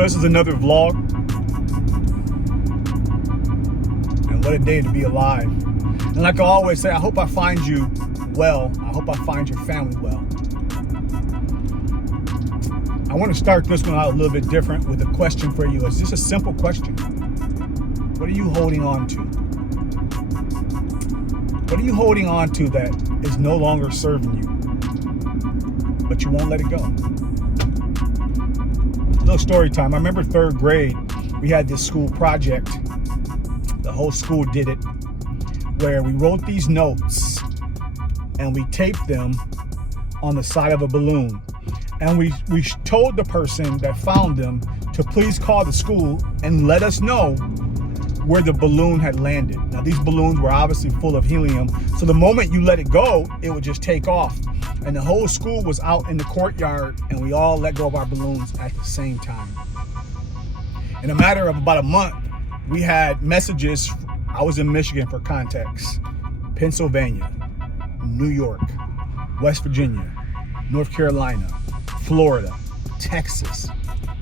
So this is another vlog. And what a day to be alive. And like I always say, I hope I find you well. I hope I find your family well. I want to start this one out a little bit different with a question for you. It's just a simple question. What are you holding on to? What are you holding on to that is no longer serving you, but you won't let it go? Little story time. I remember third grade, we had this school project. The whole school did it, where we wrote these notes and we taped them on the side of a balloon. And we told the person that found them to please call the school and let us know where the balloon had landed. Now, these balloons were obviously full of helium, so the moment you let it go, it would just take off. And the whole school was out in the courtyard, and we all let go of our balloons at the same time. In a matter of about a month, we had messages. I was in Michigan for context, Pennsylvania, New York, West Virginia, North Carolina, Florida, Texas.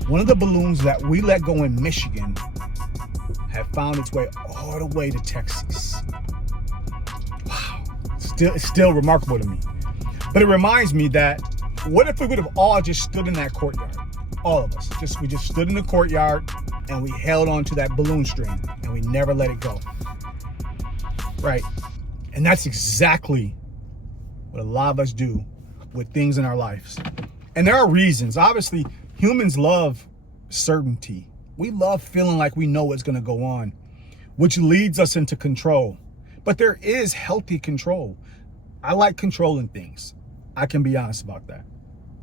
One of the balloons that we let go in Michigan had found its way all the way to Texas. Wow, it's still remarkable to me. But it reminds me that what if we would have all just stood in that courtyard? All of us. We just stood in the courtyard and we held on to that balloon string and we never let it go. Right? And that's exactly what a lot of us do with things in our lives. And there are reasons. Obviously, humans love certainty. We love feeling like we know what's going to go on, which leads us into control. But there is healthy control. I like controlling things. I can be honest about that.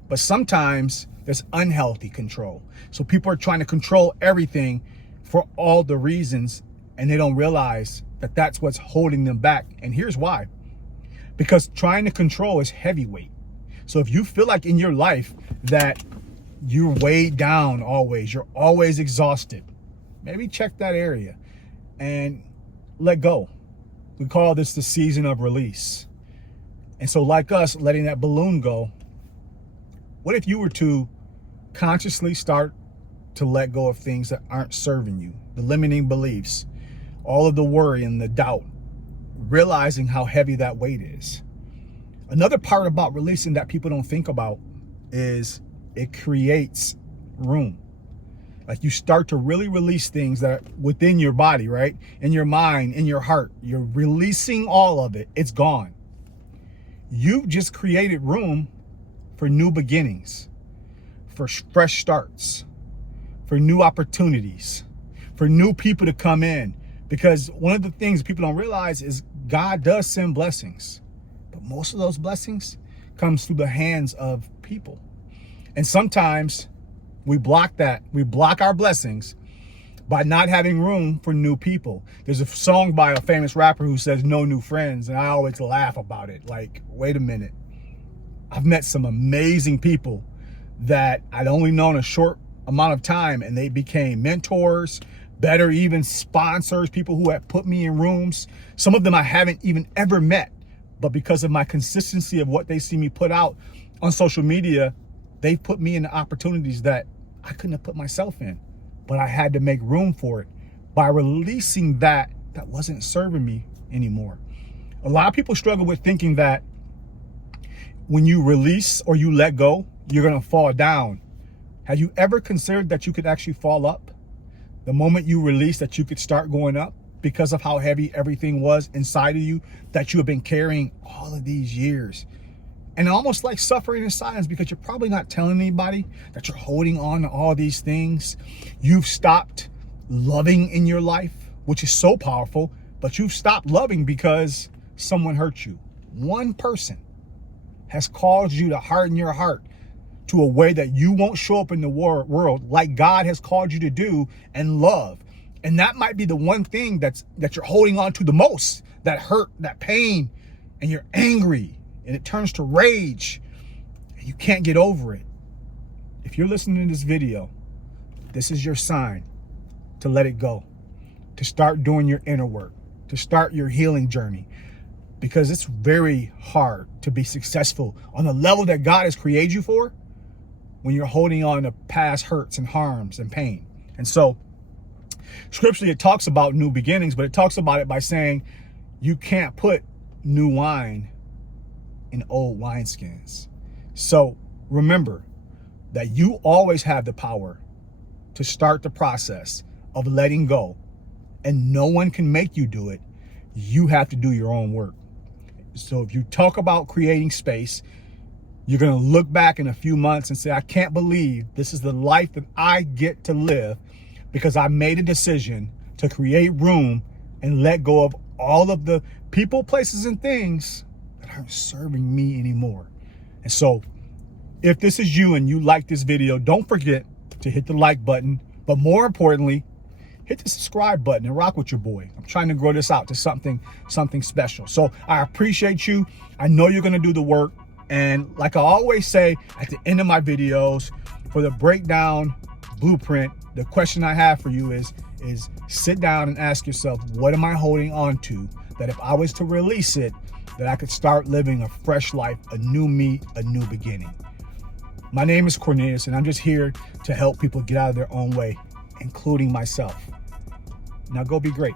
But sometimes there's unhealthy control. So people are trying to control everything for all the reasons, and they don't realize that that's what's holding them back. And here's why. Because trying to control is heavyweight. So if you feel like in your life that you're weighed down always, you're always exhausted, maybe check that area and let go. We call this the season of release. And so like us letting that balloon go, what if you were to consciously start to let go of things that aren't serving you, the limiting beliefs, all of the worry and the doubt, realizing how heavy that weight is. Another part about releasing that people don't think about is it creates room. Like you start to really release things that are within your body, right? In your mind, in your heart, you're releasing all of it. It's gone. You've just created room for new beginnings, for fresh starts, for new opportunities, for new people to come in. Because one of the things people don't realize is God does send blessings, but most of those blessings comes through the hands of people. And sometimes we block that. We block our blessings by not having room for new people. There's a song by a famous rapper who says, "No new friends." And I always laugh about it. Like, wait a minute. I've met some amazing people that I'd only known a short amount of time, and they became mentors, better, even sponsors, people who have put me in rooms. Some of them I haven't even ever met, but because of my consistency of what they see me put out on social media, they put me in opportunities that I couldn't have put myself in, but I had to make room for it by releasing that wasn't serving me anymore. A lot of people struggle with thinking that when you release or you let go, you're going to fall down. Have you ever considered that you could actually fall up? The moment you release, that you could start going up because of how heavy everything was inside of you that you have been carrying all of these years. And almost like suffering in silence, because you're probably not telling anybody that you're holding on to all these things. You've stopped loving in your life, which is so powerful, but you've stopped loving because someone hurt you. One person has caused you to harden your heart to a way that you won't show up in the world like God has called you to do and love. And that might be the one thing that you're holding on to the most, that hurt, that pain, and you're angry. And it turns to rage, and you can't get over it. If you're listening to this video, this is your sign to let it go, to start doing your inner work, to start your healing journey, because it's very hard to be successful on the level that God has created you for when you're holding on to past hurts and harms and pain. And so scripturally, it talks about new beginnings, but it talks about it by saying you can't put new wine in old wineskins. So remember that you always have the power to start the process of letting go, and no one can make you do it. You have to do your own work. So if you talk about creating space, you're going to look back in a few months and say, I can't believe this is the life that I get to live because I made a decision to create room and let go of all of the people, places, and things that aren't serving me anymore. And so if this is you and you like this video, don't forget to hit the like button, but more importantly, hit the subscribe button and rock with your boy. I'm trying to grow this out to something special. So I appreciate you. I know you're going to do the work. And like I always say at the end of my videos, for the breakdown blueprint, the question I have for you is sit down and ask yourself, what am I holding on to that if I was to release it, that I could start living a fresh life, a new me, a new beginning. My name is Cornelius, and I'm just here to help people get out of their own way, including myself. Now go be great.